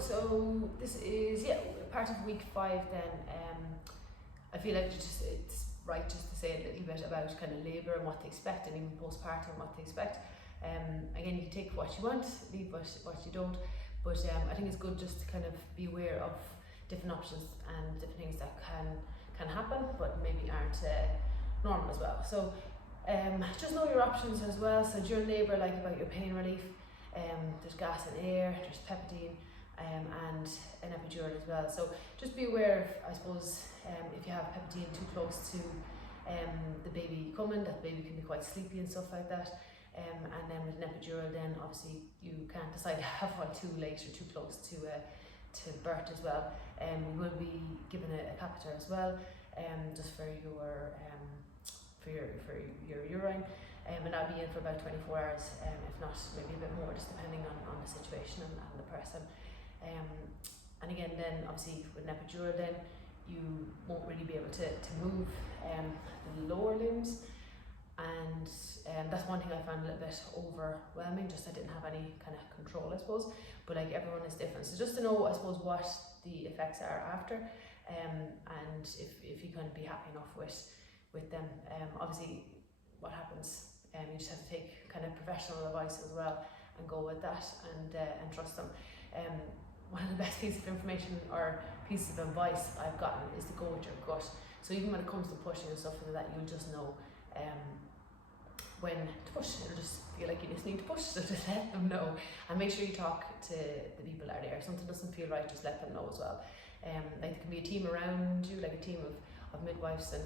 so this is part of week 5 then. I feel like it's right just to say a little bit about kind of labour and what to expect, and even postpartum what to expect. Again, you can take what you want, leave what you don't, but I think it's good just to kind of be aware of different options and different things that can happen but maybe aren't normal as well. So just know your options as well. So during labour, like about your pain relief, there's gas and air, there's peptidine, and an epidural as well. So just be aware of, I suppose, if you have peptidine too close to the baby coming, that baby can be quite sleepy and stuff like that. And then with an epidural, then obviously you can't decide to have one too late or too close to birth as well. You will be given a catheter as well, just for your urine, and that'll be in for about 24 hours, if not maybe a bit more, just depending on the situation and the person. And again, then obviously with an epidural, then you won't really be able to move the lower limbs, and that's one thing I found a little bit overwhelming. Just I didn't have any kind of control, I suppose, but like everyone is different. So just to know, I suppose, what the effects are after, and if you can be happy enough with them. Obviously what happens, you just have to take kind of professional advice as well and go with that, and trust them. One of the best pieces of information or pieces of advice I've gotten is to go with your gut. So even when it comes to pushing and stuff like that, you'll just know when to push. It'll just feel like you just need to push, so just let them know, and make sure you talk to the people that are there. If something doesn't feel right, just let them know as well. Like there can be a team around you, like a team of midwives and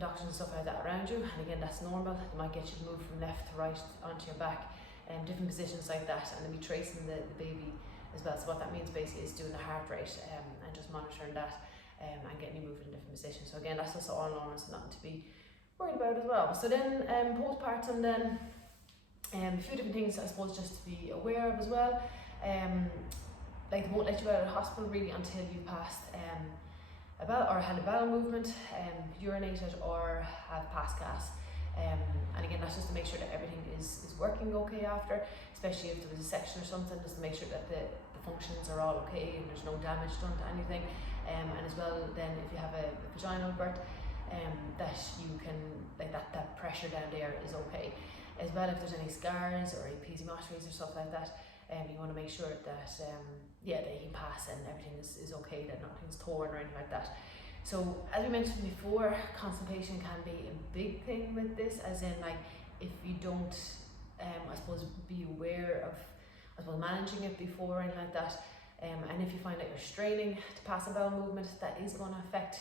doctors and stuff like that around you, and again, that's normal. They might get you to move from left to right onto your back, different positions like that, and they'll be tracing the baby as well. So what that means basically is doing the heart rate, and just monitoring that, and getting you moving in different positions. So again, that's just all normal, so nothing to be worried about as well. So then postpartum, then a few different things I suppose just to be aware of as well. Like they won't let you out of the hospital really until you've passed or had a bowel movement, urinated, or have passed gas. And again, that's just to make sure that everything is working okay after, especially if there was a section or something, just to make sure that the functions are all okay and there's no damage done to anything. And as well, then if you have a vaginal birth, that you can, like that pressure down there is okay. As well, if there's any scars or episiotomies or stuff like that, you want to make sure that that you can pass and everything is okay, that nothing's torn or anything like that. So as we mentioned before, constipation can be a big thing with this, as in like if you don't I suppose be aware of, I suppose, managing it before or anything like that, and if you find that you're straining to pass a bowel movement, that is going to affect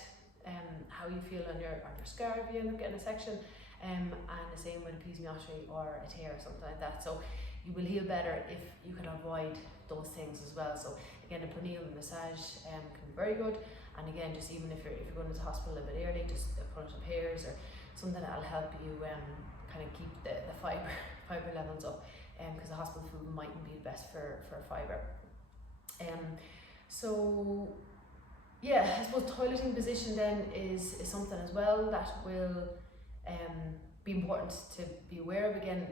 how you feel on your scar if you end up getting a section, and the same with episiotomy or a tear or something like that. So you will heal better if you can avoid those things as well. So again, the perineal massage can be very good, and again, just even if you're going to the hospital a bit early, just put some hairs or something that'll help you kind of keep the fibre levels up, because the hospital food mightn't be the best for fibre. So yeah, I suppose toileting position then is something as well that will be important to be aware of. Again,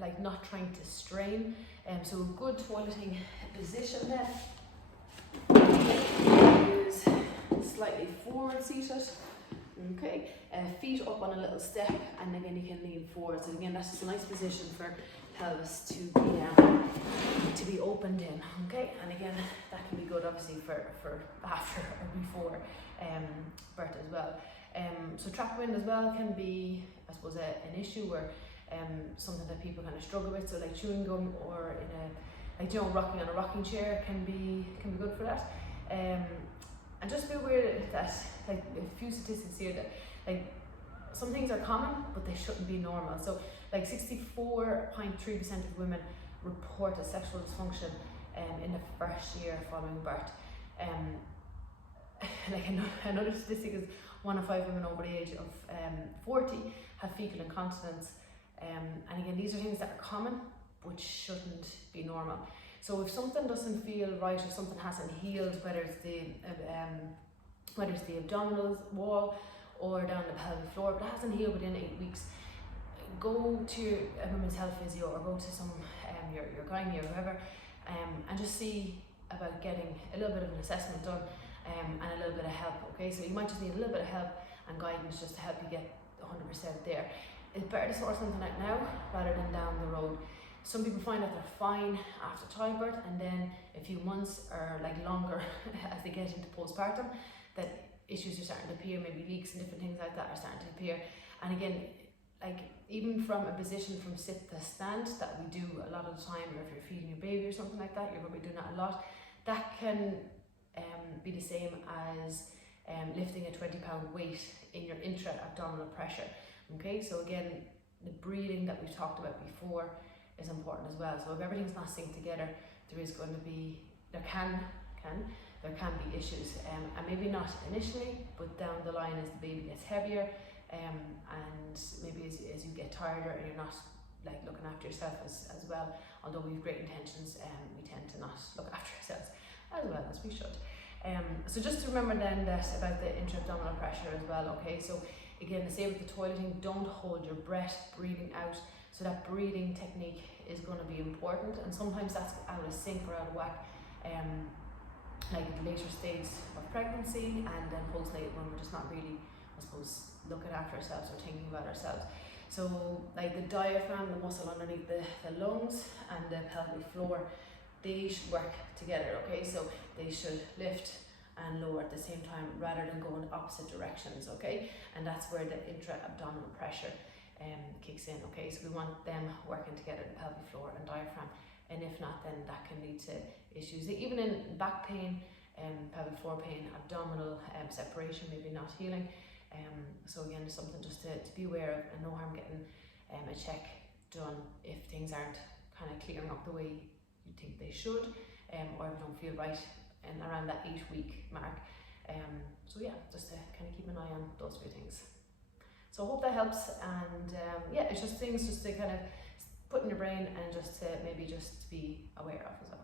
like not trying to strain. So a good toileting position then is slightly forward seated. Okay, feet up on a little step, and again you can lean forward. So again, that's just a nice position for pelvis to be opened in. Okay, and again that can be good obviously for after or before birth as well. So trap wind as well can be, I suppose, an issue, or something that people kind of struggle with. So like chewing gum, or rocking on a rocking chair can be good for that. And just be aware that like a few statistics here that like some things are common but they shouldn't be normal. So like 64.3% of women report a sexual dysfunction in the first year following birth. Like another statistic is 1 in 5 women over the age of 40 have fecal incontinence. And again, these are things that are common but shouldn't be normal. So if something doesn't feel right, or something hasn't healed, whether it's the abdominal wall or down the pelvic floor, but it hasn't healed within 8 weeks, go to a women's health physio, or go to some your gynae or whoever, and just see about getting a little bit of an assessment done and a little bit of help, okay? So you might just need a little bit of help and guidance just to help you get 100% there. It's better to sort something out now rather than down the road. Some people find that they're fine after childbirth, and then a few months or like longer as they get into postpartum, that issues are starting to appear, maybe leaks and different things like that are starting to appear. And again, like even from a position from sit to stand that we do a lot of the time, or if you're feeding your baby or something like that, you're probably doing that a lot, that can be the same as lifting a 20-pound weight in your intra-abdominal pressure. Okay, so again, the breathing that we've talked about before is important as well. So if everything's not synced together, there can be issues, and maybe not initially, but down the line as the baby gets heavier, and maybe as you get tired and you're not like looking after yourself as well. Although we have great intentions, we tend to not look after ourselves as well as we should. So just to remember then that about the intra-abdominal pressure as well, okay? So again, the same with the toileting, don't hold your breath, breathing out. So that breathing technique is going to be important, and sometimes that's out of sync or out of whack, like at the later stage of pregnancy, and then postnatal when we're just not really, I suppose, looking after ourselves or thinking about ourselves. So like the diaphragm, the muscle underneath the lungs and the pelvic floor, they should work together, okay? So they should lift and lower at the same time rather than go in opposite directions, okay? And that's where the intra-abdominal pressure kicks in, okay? So we want them working together, the pelvic floor and diaphragm, and if not, then that can lead to issues, even in back pain, pelvic floor pain, abdominal separation, maybe not healing. So again, it's something just to be aware of, and no harm getting a check done if things aren't kind of clearing up the way you think they should, or if you don't feel right and around that 8-week mark. So yeah, just to kind of keep an eye on those few things. So I hope that helps, and yeah, it's just things just to kind of put in your brain and just to maybe just be aware of as well.